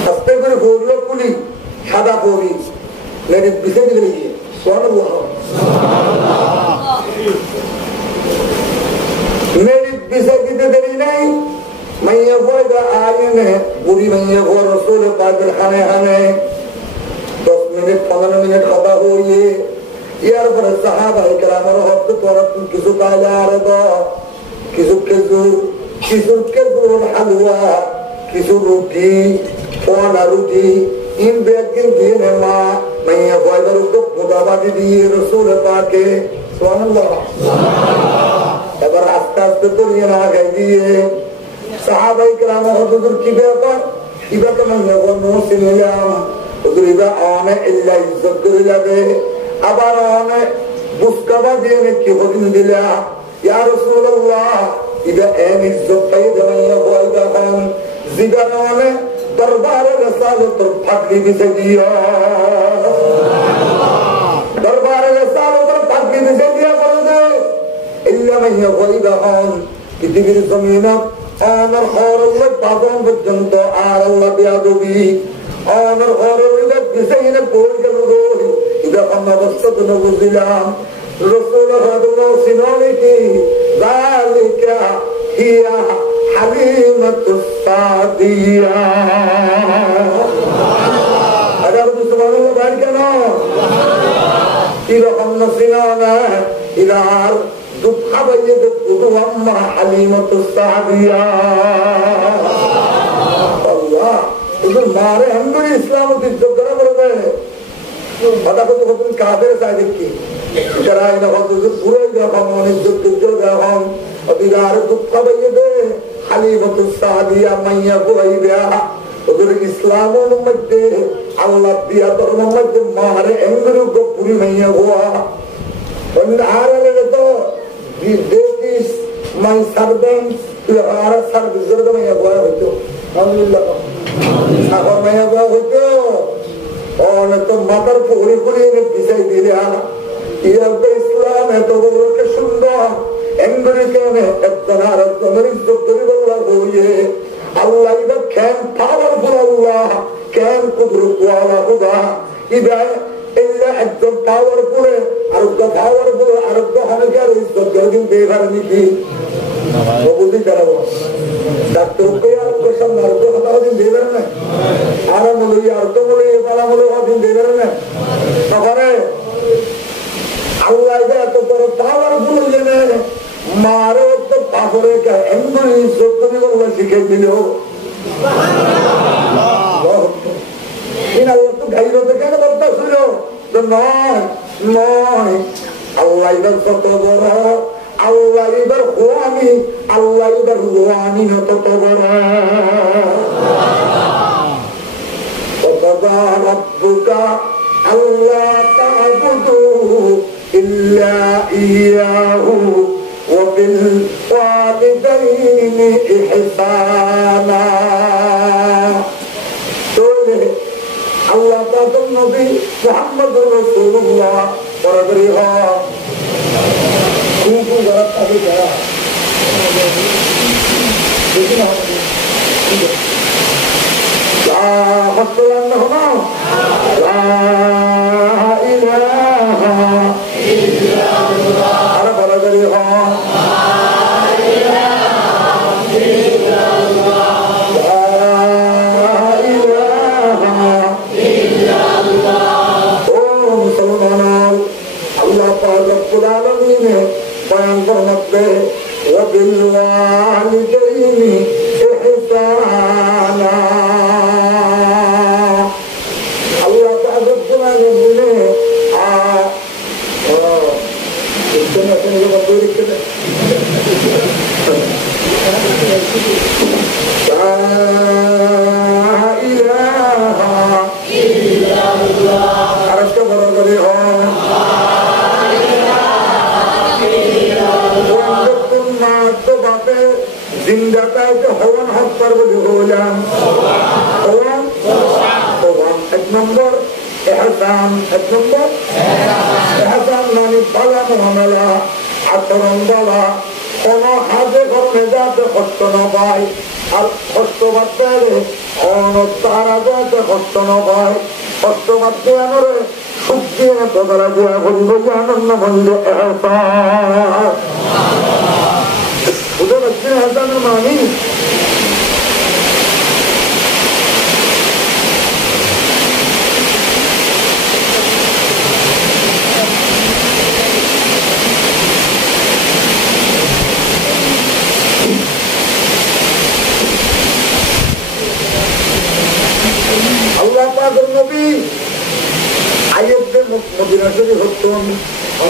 আস্তে করে গৌরীয় কুলি সাদা গৌরী মেরে বিছে দিলে গিয়ে মেরে বিছে দিতে দেরি নাই মাইয়া मैं वो रसूल पागल खाने खाने 10 मिनट 15 मिनट खता हुई यार पर साहबा इकराम और तो किसु का जा रहा था किसु के दूर हलवा किसु रोटी फोना रोटी इन बेकिन दिए माँ मैं ये वाइबर को मुदाबादी दिए रसूल पाके सुभान अल्लाह এবার আস্তে আস্তে তো নিয়ে না গাই দিয়ে সাহাবাই কেরাম হুজুর কি ব্যাপার মানে নসি নিলাম হুজুর ইবা আনে ইল্লা ইজ্জত করে যাবে আবার আনে বুসকাবা দিয়ে কি হুকুম দিলা ইয়া রাসূলুল্লাহ ইবা এন ইজ্জত পাই দেওয়া বলবা খান জিগানে দরবারে রসালত ফাকরি দিতে দিয়া দরবারে রসালত ফাকরি দিতে দিয়া বলবে إلا من يغيبهم كتبير زمينة آمر خور الله بعضهم بالجنط آر الله بيادوبي آمر خور الله بسينة بول جلوه إذا قمنا بسطنا بزلام رسول الله سنالكي ذلك هي حليمة الصادية هذا رب سبحانه الله باركنا إذا قمنا سنانا إذا عار दुखा भैया अम्मा हलीमत सादिया अल्लाह उधर मारे हम भी इस्लाम की इज्जत करा पड़ता है पता को तो तुम काफिर सादिक की कराए ना हो तो पूरे जगह हम इज्जत जगह हम अभी यार दुखा भैया दे हलीमत सादिया मैया को आई गया उधर इस्लाम मध्य अल्लाह दिया तो मध्य मारे एंगरू को पूरी मैया हुआ तो this is my servant हमारा सर्विस जरूर मैं हुआ हो तो अल्लाह अगर मैं हुआ हो तो और तो मदर पूरी पूरी ने दिखाई दे रहा ये अब इस्लाम है तो वो के सुंदर अमेरिका में इतना रत्न मेरी जो परिवार हो ये अल्लाह इधर कैन पावरफुल अल्लाह कैन कुदरत वाला खुदा इधर إلا أنتم powerful أرد powerful أرد هنجار إستقلالين بيغارني كي وبودي كلامه دكتور كيا كشام أرد هنجارين بيغارنا أنا مولي أرد مولي فلا مولي هنجارين بيغارنا أخره الله إذا تقول powerful جنة مارو تو पागोरे का एंगुली सोचने को वो सिखे मिलो इन अल्लाह तो गाइड होते क्या ना बोलता सुनो तो नॉन अल्लाह इधर तो बोला अल्लाह इधर हुआनी अल्लाह इधर हुआनी न तो बोला तो बता रब्बुका अल्लाह ताबुदू इल्ला इयाहू वबिल वालिदैनि इहसाना Allah Ta'ala Nabi Muhammad Rasulullah Parabariha Kuku garat tadi kaya La Hatulan Nahma La ilaha illallah Ara Parabariha La ilaha illallah बयान फरमाते वबिलवालिदैनि इहसाना अल्लाह ताला कुरान में इतना से ये बात लिखते हैं ला इलाहा इल्लल्लाह अर्श का बराबर है जिंदा का जो हवन हक पर वो हो जाम हवन एक नंबर एहसान नानी पाला मुहमला आचरण वाला কোনো হাজে ঘরে যাতে কষ্ট না পায় আর কষ্ট বাড়তে তারা যাতে কষ্ট না পায় কষ্ট বাড়তে আনরে সুখ দিয়ে তোরা দিয়া বলবো যে আনন্দ বন্ধু বুঝতে পারছি এহসানের মানি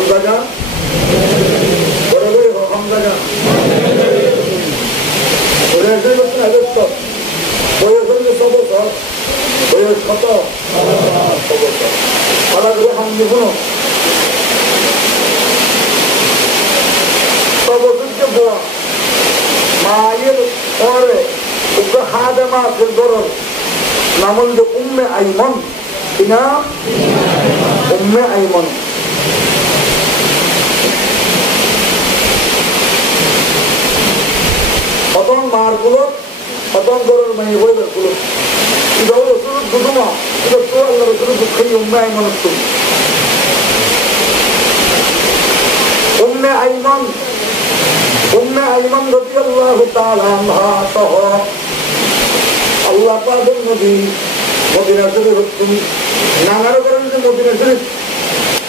জায়গা জায়গা বয়স কত মায়ের পরে হাদেমা গরর নাম হল উম্মে আইমন কিনা উম্মে আইমন প্রথম মার গুলো প্রথম গরর মাই হইবে গুলো এটা হলো শুরু দুধুমা এটা তো আল্লাহ রসুল দুঃখই উম্মে আইমন উম্মে আইমন উম্মে আইমন রাদিয়াল্লাহু তাআলা আনহা সহ আল্লাহ পাকের নবী মদিনা শরীফ তুমি নানার করেন যে মদিনা শরীফ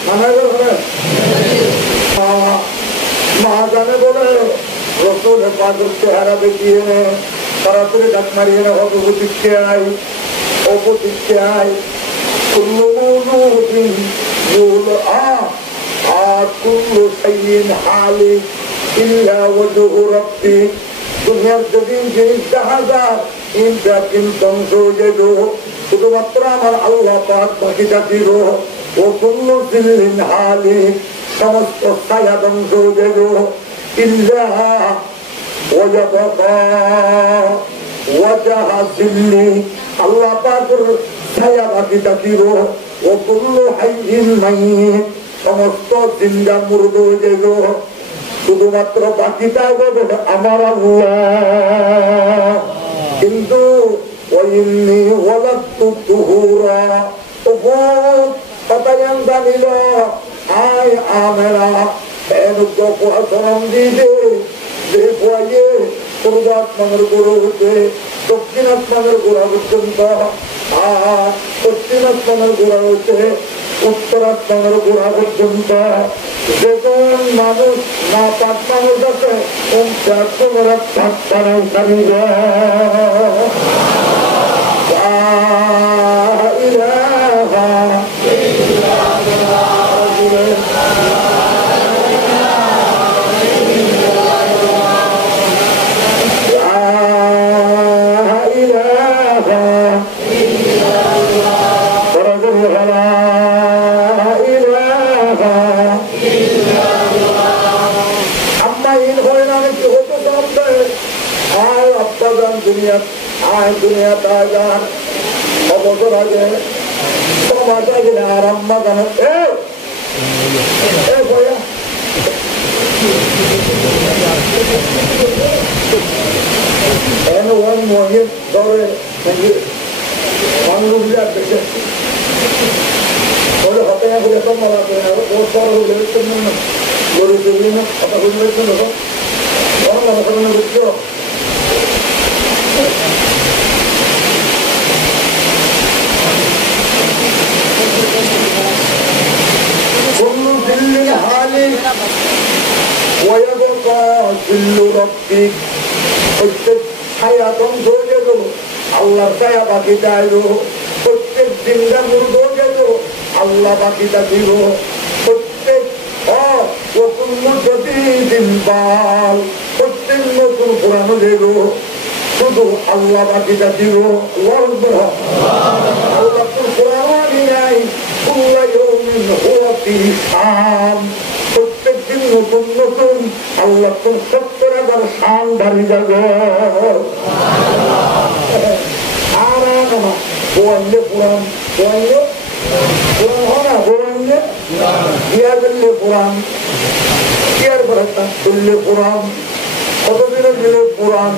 নানার করে মা জানে বলে রসুল পাকের চেহারা দেখিয়ে নে তাড়াতাড়ি ডাক মারিয়ে না অপদিককে আই অপদিককে আই কুল্লু নূরিন নূর আর কুল্লু শাইইন হালিক ইল্লা ওয়াজহু রাব্বি দুনিয়ার যেদিন জিনিস দেখা যায় ইনটা কিন্তু ধ্বংস হয়ে যাবে শুধুমাত্র আমার আল্লাহ পাক বাকি থাকিব ও কুল্লু জিল্লিন হালিক সমস্ত ছায়া ধ্বংস হয়ে যাবে ইল্লা ওয়াজহা ওয়াজহা জিল্লি আল্লাহ পাকের ছায়া বাকি থাকিব ও কুল্লু হাইয়িন মাইয়িত সমস্ত জিন্দা মুর্দ হয়ে যাবে শুধুমাত্র বাকি থাকবে আমার আল্লাহ কিন্তু জানিল আয় আমেরা পূর্বাত্মানের গোড়া হচ্ছে দক্ষিণাত্মানের গোড়া পর্যন্ত পশ্চিমাত্মানের গোড়া হচ্ছে উত্তরাত্মানের গোড়া পর্যন্ত যেজন মানুষ না পাক মানুষ আছে তোমরা পাক করাই করিব দুনিয়া তাজান অবসর আগে সমাজ আগে আরাম্মা জানো মহিত ধরে মানুষ বেশি হতে হলে তো মালা করে না গরু চুরি না কথা বুঝতে বুঝছো كل ظل هالك ويبقى ظل ربك প্রত্যেক ছায়া ধ্বংস হয়ে গেল আল্লাহর ছায়া বাকি চাইল প্রত্যেক দিনটা মূর্খ হয়ে গেল আল্লাহ বাকি থাকিব প্রত্যেক দিন বাল প্রত্যেক নতুন পুরানো যেল শুধু আল্লাহ বাকি থাকিব আল্লাহ পুরানো নাই প্রত্যেক দিন নতুন নতুন আল্লাহ তো 70,000 সাল বাড়ি যাবে আর বোয়ালে পুরাণ বোয়ালে পুরাণ হয় না বোয়ালে বিয়া করলে পুরাণ বিয়ার পরে করলে পুরাণ কতদিনে গেলে পুরাণ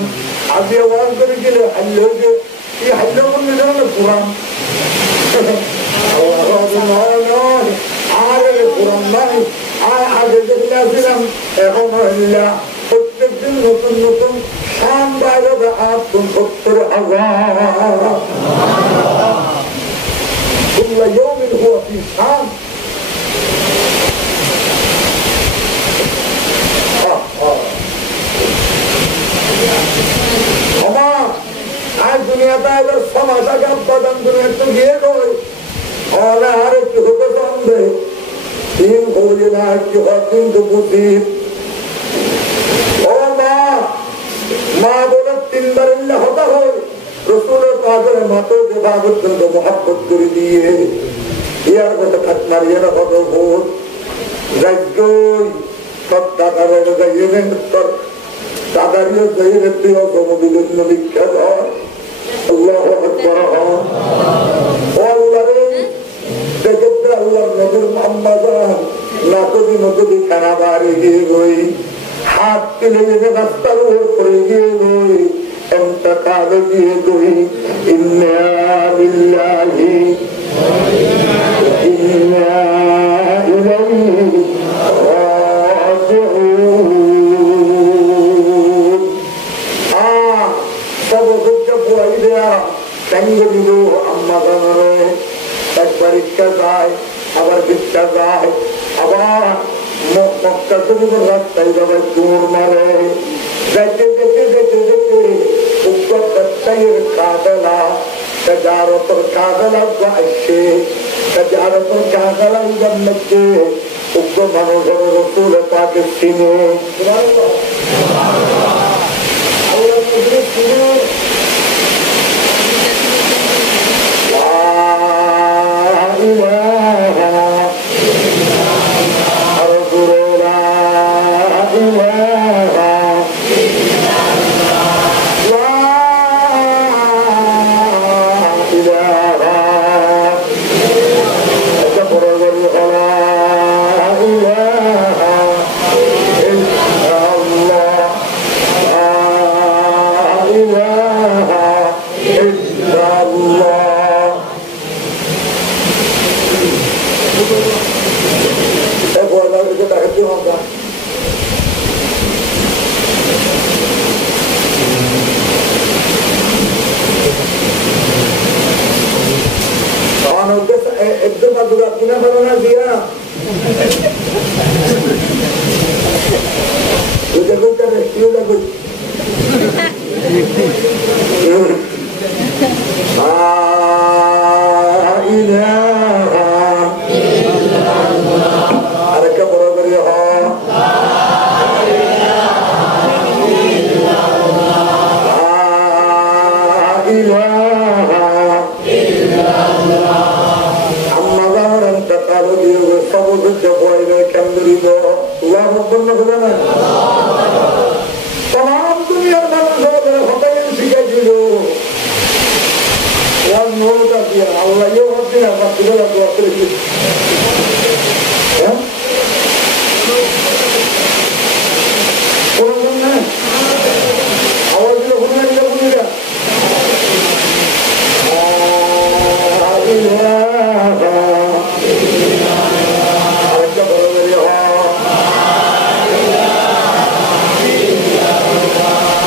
আগে ওয়াজ করে গেলে হাল্য হয়েছে এই হাল্য করলে যেন পুরাণ প্রত্যেকদিন নতুন নতুন সাম বাইরে 70,000 يوم هو في شام आज दुनिया का अगर समाजा का बदन दुनिया तो ये कोई और हर एक होते समझे तीन কি হয় কিন্তু বুঝি ও মা মা বলে তিনবার হতা হয় রসুলের পাদের মাতো দেবা পর্যন্ত মহাব্বত করে দিয়ে ইয়ার কথা খাত মারিয়ে না কত ভোট রাজ্যই সব টাকার যাইয়ে তোর টাকারিও যাইয়ে তুই অসমবিলীন বিখ্যাত হয় আল্লাহ আকবার ও আল্লাহ রে দেখতে আল্লাহর নবীর মোহাম্মদ নাকবি নকবি খানা বাড়ি গিয়ে গই হাত তুলে গেছে রাস্তার উপরে গিয়ে গই انتقال গিয়ে গই ইন্না লিল্লাহি ইন্না ইলাইহি রাজিউন সব হজ্জা পুরাই দেয়া সঙ্গ দিব আম্মা জানরে একবার ইচ্ছা যায় আবার ভিক্ষা যায় আবার মক্কা শরীফের রাস্তায় যাবে দৌড় মারে যেতে যেতে যেতে যেতে উত্তর ব্যবসায়ীর কাদলা تجارة الكاغلة وعشي تجارة الكاغلة يبنكي وقم نظر رسول پاک السنين سبحان الله الله نظر السنين لا إله رسول لا إله एकदम अधूरा किना बनाना दिया तुझे कुछ कर रही है कुछ अरे क्या बराबर है तमाम दुनियार মানুষ হতাই শিখাই দিল ওয়াজ নৌকা দিয়া আল্লাহ ইয়ে ভাবছি না বাচ্চাদের দোয়া করে দিল কোন না আওয়াজ দিল কোন না দিল কোনটা আরেকটা বড় বেরিয়ে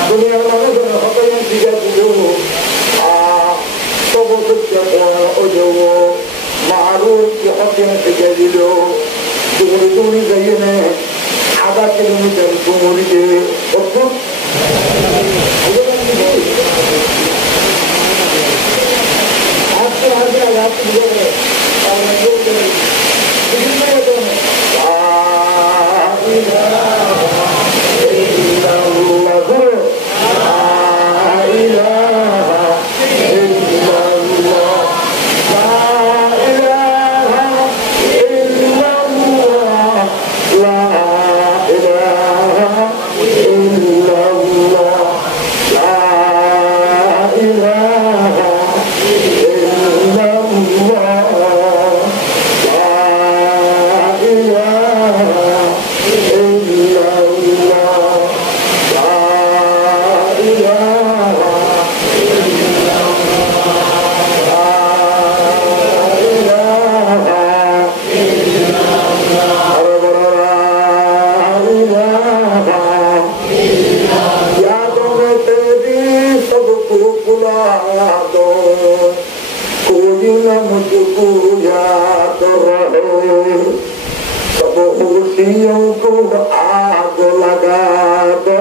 দুনিয়ার মানুষের হতাই শিখাই দিল मारूफ की हकें शिखे दिलो दूरी दूरी गई ने आधा किलोमीटर दूरी के आपके आगे आपकी आग लगा दो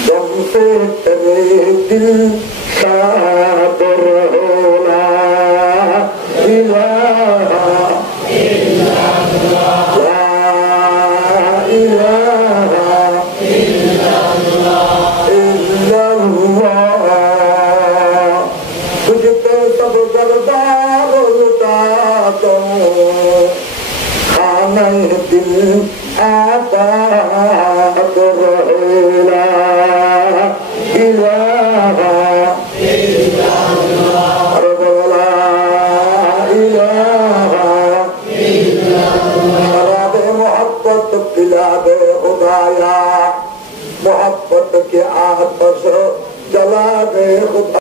जब से तेरे दिल शाद रहोला इलाहा इल्लल्लाह दिल आबाद रहेला इलाहा अरे बोला इलाहा शराबे मोहब्बत पिला दे खुदाया मोहब्बत के आतश जला दे खुदा